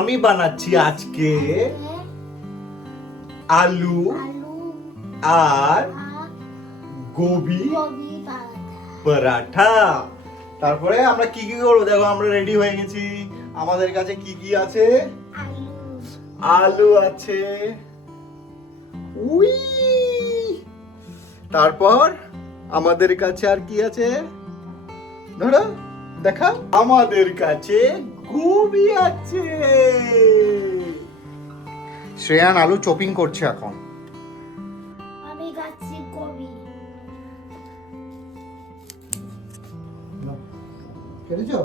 আমি বানাচ্ছি আজকে আলু আর গোবি পরাঠা। তারপরে আমরা কি কি করবো দেখো, আমরা রেডি হয়ে গেছি। আমাদের কাছে কি কি আছে? আলু আছে, উই, তারপর আমাদের কাছে আর কি আছে ধরো দেখা, আমাদের কাছে গোবি আছে। শ্রেয়ান আলু চপিং করছে এখন। আমি খাচ্ছি গোবি। কেটেছো?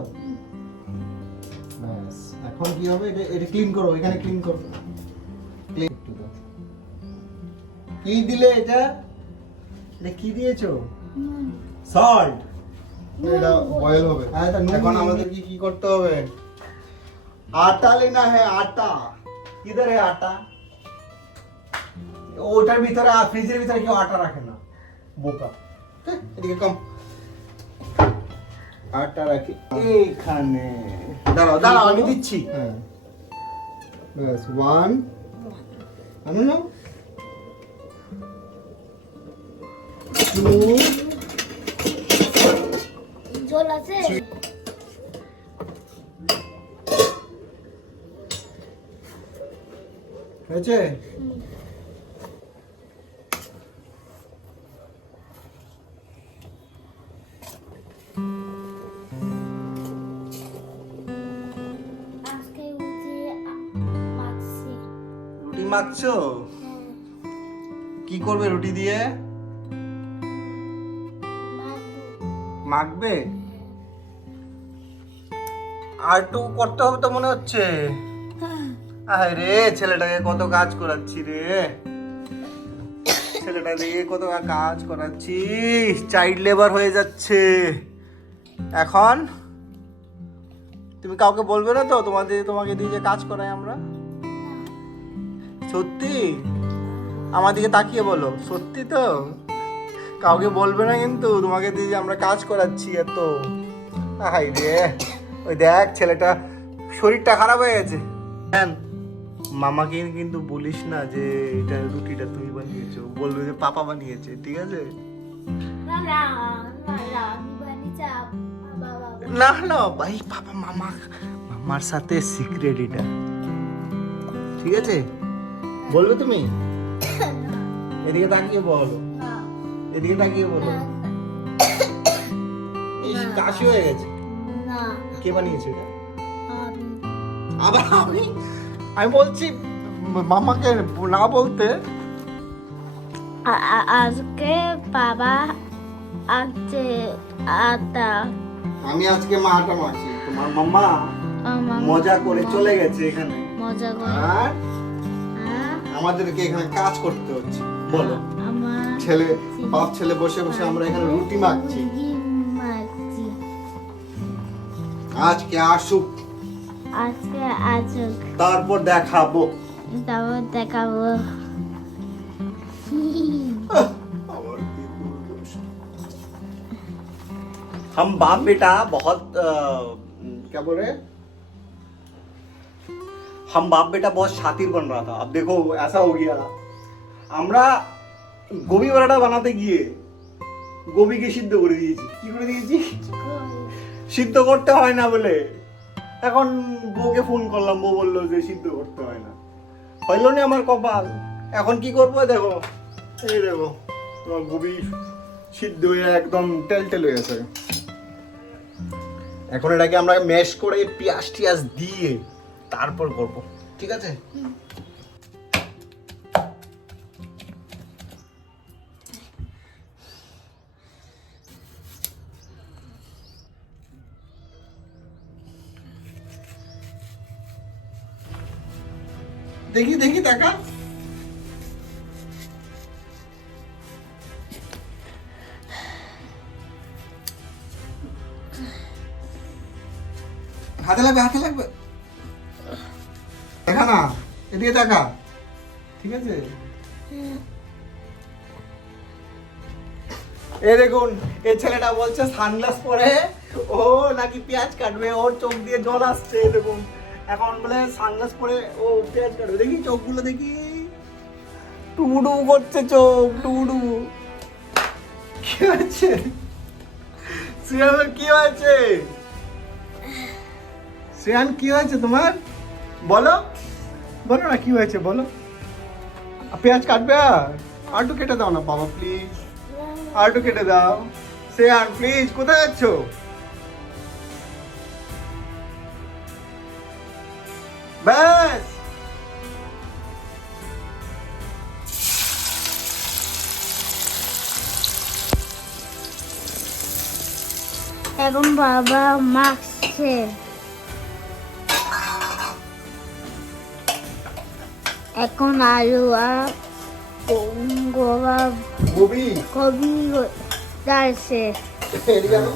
ব্যাস, এখন কি হবে? এটা ক্লিন করো, এখানে ক্লিন করো। ক্লিন একটু দাও। কি দিলে এটা? এটা কি দিয়েছো? সল্ট। এটা বয়েল হবে। এখন আমাদের কি করতে হবে? आटा लेना है, आटा किधर है आटा? ওটার ভিতরে ফ্রিজের ভিতরে কেউ আটা রাখে না, বোকা। এদিকে কম আটা রাখি এইখানে। দাঁড়াও দাঁড়াও, আমি দিচ্ছি। হ্যাঁ ব্যাস, 1 আনো না, 2 জল আছে? হয়েছে? আজকে উঠে মাখছি। রুটি মাখছো? কি করবে রুটি দিয়ে? মাখবে? আর একটু করতে হবে তো মনে হচ্ছে। আরে ছেলেটাকে কত কাজ করাচ্ছি রে, ছেলেটা দিয়ে কত কাজ করাচ্ছি, চাইল্ড লেবার হয়ে যাচ্ছে। এখন তুমি কাউকে বলবে না তো তোমাকে দিয়ে যে কাজ করাই আমরা? সত্যি? আমার দিকে তাকিয়ে বলো, সত্যি তো? কাউকে বলবে না কিন্তু তোমাকে দিয়ে যে আমরা কাজ করাচ্ছি এত। হাই রে, ওই দেখ ছেলেটা শরীরটা খারাপ হয়ে গেছে। হ্যাঁ, মামাকে কিন্তু বলিস না যে এটা রুটিটা তুমি বানিয়েছো, বলবে যে পাপা বানিয়েছে, ঠিক আছে? না না না, আমি বানিয়েছি বাবা। না না ভাই, পাপা মামার সাথে সিক্রেট এটা, ঠিক আছে? বলবে তুমি? এদিকে তাকিয়ে বলো, এদিকে তাকিয়ে বলো। কাশি হয়ে গেছে। না, কে বানিয়েছে এটা? আমি। আবার আমি বলছি মামাকে না বলতে। আজকে বাবা আজকে আটা। আমি আজকে আটা মাখছি, তোমার মাম্মা মজা করে চলে গেছে এখানে, মজা করে। আর আমাদেরকে এখানে কাজ করতে হচ্ছে। বলো, আমার ছেলে বাপ ছেলে বসে বসে আমরা এখানে রুটি মাখছি। আজকে আসুক, আজকে আসুক, তারপর দেখাবো। তারপর দেখাবো। हम बाप बेटा बहुत क्या बोल रहे हैं, हम बाप बेटा बहुत शातिर बन रहा था। अब देखो ऐसा हो गया, আমরা গোবি পরোটা বানাতে গিয়ে গোবিকে সিদ্ধ করে দিয়েছি। কি করে দিয়েছি? সিদ্ধ করতে হয় না বলে। এখন বউকে ফোন করলাম, বউ বললো যে সিদ্ধ করতে হয় না। হইল না আমার কপাল। এখন কি করবো দেখো, এই দেখো তোমার গোবি সিদ্ধ হয়ে একদম টেলটেল হয়ে গেছে। এখন এটাকে আমরা ম্যাশ করে পেঁয়াজ টিয়াজ দিয়ে তারপর করবো, ঠিক আছে? দেখি দেখি দেখা, হাতে লাগবে, হাতে লাগবে। দেখা না, এদিকে দেখা, ঠিক আছে? এই দেখুন, এই ছেলেটা বলছে সানগ্লাস পরে ও নাকি পেঁয়াজ কাটবে, ওর চোখ দিয়ে জল আসছে। দেখুন এখন বলে সানগ্লাস পরে ও পেঁয়াজ কাটবে, দেখি চোখগুলো দেখি, টুডু করছে চোখ, টুডু। কি হয়েছে শ্রেয়ানের, কি হয়েছে শ্রেয়ান, কি হয়েছে তোমার? বলো বলো না কি হয়েছে বলো। পেঁয়াজ কাটবে আর একটু কেটে দাও না বাবা প্লিজ, আর একটু কেটে দাও। শ্রেয়ান প্লিজ, কোথায় যাচ্ছ? ব্যাস এখন বাবা মাখছে। এখন আলু আর গোবি কবি ডালছে। এদিকে আনো।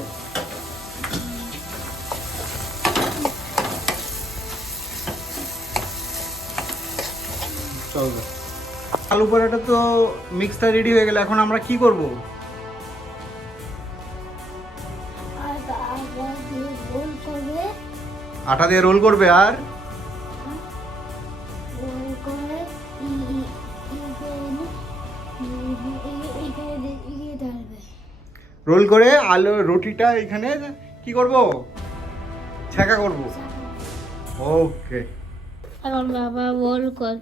চলো, আলু পরোটা তো মিক্সটা রেডি হয়ে গেল, এখন আমরা কি করব? আটা দিয়ে রোল করবে আর রোল করে আলু রুটিটা এখানে কি করব? ছ্যাঁকা করব। ওকে, এখন বাবা বল কর।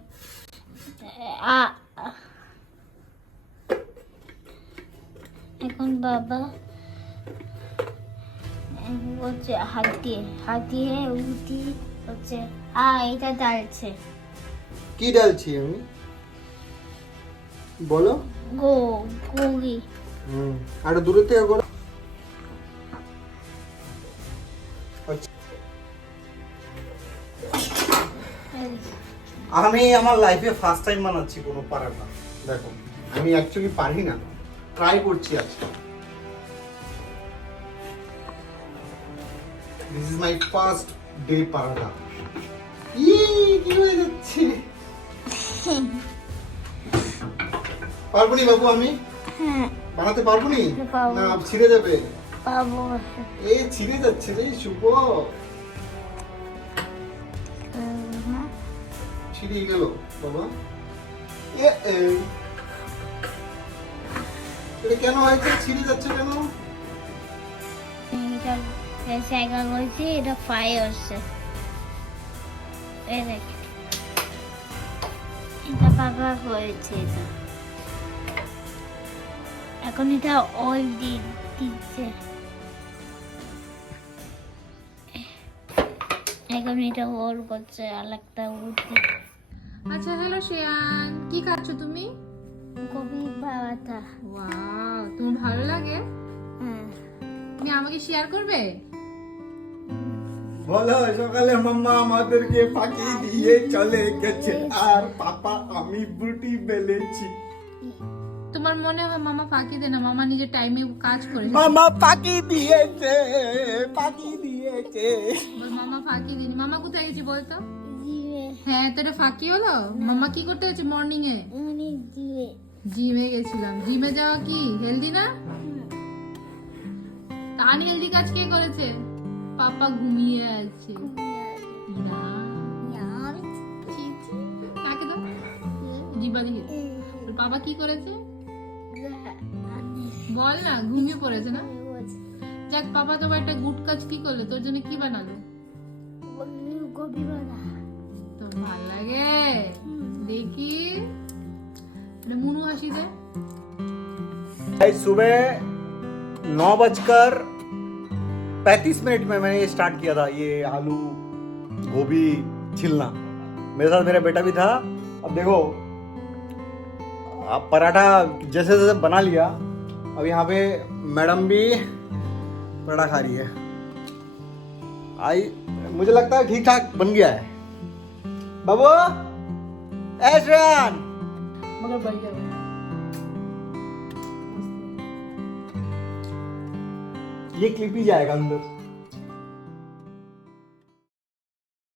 এখন বাবা হচ্ছে হাত দিয়ে উঠি হচ্ছে এটা ডালছে। কি ডালছি আমি বলো? গোবি। আর দূরে থেকে করো। আমি আমার লাইফে ফার্স্ট টাইম বানাচ্ছি কোনো পরোটা। দেখো আমি অ্যাকচুয়ালি পারি না, ট্রাই করছি আজকে। This is my first day paratha. কি হয়ে যাচ্ছে? পারবো নি বাবু, আমি বানাতে পারবো নি, না ছিঁড়ে যাবে। পাবো। এই ছিঁড়ে যাচ্ছে রে শুভ, ছিঁড়ে গেল বাবা। এটা কেন হয়েছে, ছিঁড়ে যাচ্ছে কেন? এটা করছি, এটা ফ্রাই হচ্ছে। এটা বাবা করেছে। এটা এখন এটা অয়েল দিচ্ছে। এখন এটা হোল করছে আর একটা উঠে। আচ্ছা হ্যালো শ্রেয়ান, কি খাচ্ছ তুমি? কবি বাবাটা। ওয়াও, তোমার ভালো লাগে? হ্যাঁ। তুমি আমাকে শেয়ার করবে? বলো, সকালে মাম্মা আমাদেরকে ফাঁকি দিয়ে চলে গেছে আর পাপা আমি বুটি বেলেছি। তোমার মনে হয় মামা ফাঁকি দেয় না? মামা নিজের টাইমে কাজ করেছে। মামা ফাঁকি দিয়েছে, ফাঁকি দিয়েছে। মামা ফাঁকি দিনি। মামা কোথায় গেছে বলতো? জিমে। হ্যাঁ, তো এটা ফাঁকি হলো? মামা কি করতে গেছে মর্নিং এ? জিমে। জিমে গেছিলাম। জিমে যাওয়া কি হেলদি না? তান হেলদি কাজ কে করেছে? পাপা ঘুমিয়ে আছে। না, কাকে দাও জিবা দিকে। তোর বাবা কি করেছে বল না? ঘুমিয়ে পড়েছে না? যাক, পাপা তোমার একটা গুড কাজ কি করলে? তোর জন্য কি বানালো? গোবি বানা। তোর ভাল লাগে? দেখি মুনু হাসি দে। सुबह 9:35 में मैंने ये स्टार्ट किया था, ये आलू गोभी छिलना। मेरे साथ मेरा बेटा भी था। अब देखो, अब पराठा जैसे जैसे बना लिया, अब यहाँ पे मैडम भी पराठा खा रही है। मुझे लगता है ठीक ठाक बन गया है। बाबू ऐश्वर्यान, मगर बढ़िया ये क्लिप ही जाएगा अंदर।